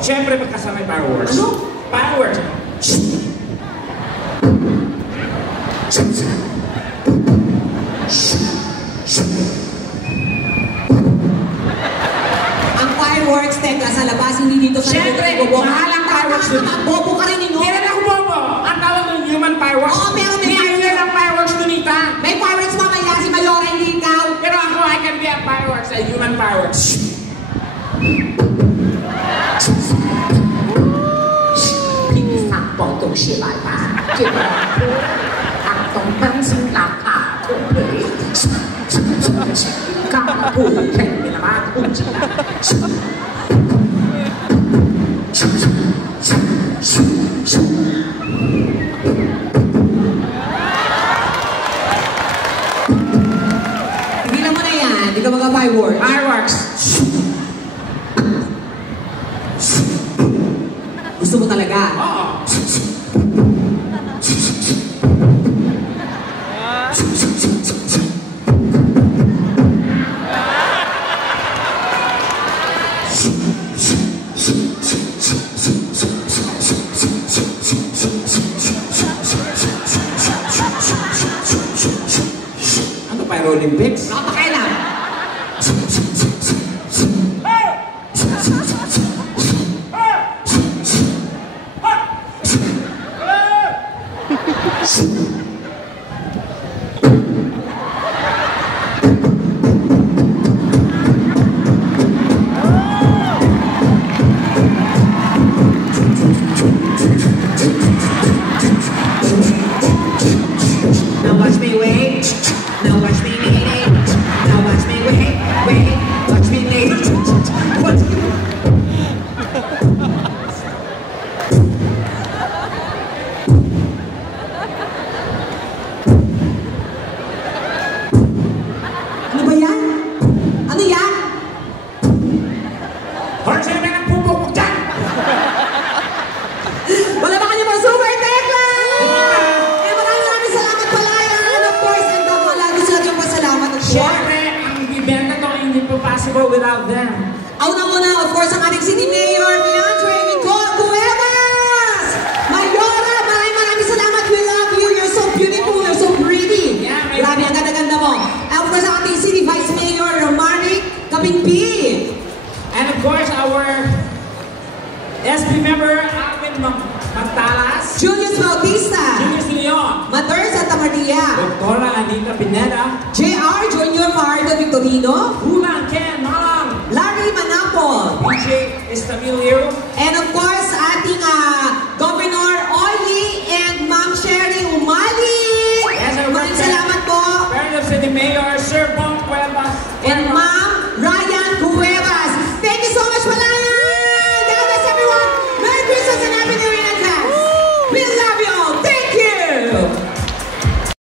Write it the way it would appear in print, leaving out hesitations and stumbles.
Siyempre, magkasama yung fireworks. Ano? Fireworks. Ang fireworks, teka, sa labas, hindi dito sa Siyempre, mahal ang fireworks dun. Bobo ka rin, ino? Hindi rin ako bobo. Ang tawag ng human fireworks. Oo, pero may Hindi lang fireworks Donita. May fireworks mamaya, si Mayora, hindi ikaw. Pero ako, I can be a fireworks, a human fireworks. Tigilan mo na yan, hindi ka mga-fireworks. Fireworks. Gusto mo talaga? Oo. Ano pa, Olympics? Napakailan. Now watch me wait. Now watch me wait. Now watch me wait. Wait. Watch me wait. Watch me. Ano ba yan? Ano yan? Hoy, sino ba nagpupukok dyan? Wala ba kayo mga super techland? Eh, maraming salamat pala yan. Of course, and lagi sila yung pasalamat. Of course. Siyempre, ang event na to hindi po possible without them. Una-una, of course, ang ating City Mayor, Leandre Nicole Cuevas! Mayora, maraming salamat. We love you. You're so beautiful. You're so pretty. Yeah, Grabe, ang ganda-ganda mo. And of course, ang ating City Vice Mayor, Romaric Kapingpi. And of course, our SB member, Alvin Magtalas, Julius Bautista. Julius Leon, Mater Santa Maria. Dr. Anita Pineda, JR Junior Fajardo Victorino. Hulang Ken Malang, Larry Manapol. DJ Estamilio, And of course, ating Governor Oily and Ma'am Sherry Umali. Yes, sir. Maraming salamat po. Parents City Mayor, Sir Bong Cuevas, And Ma'am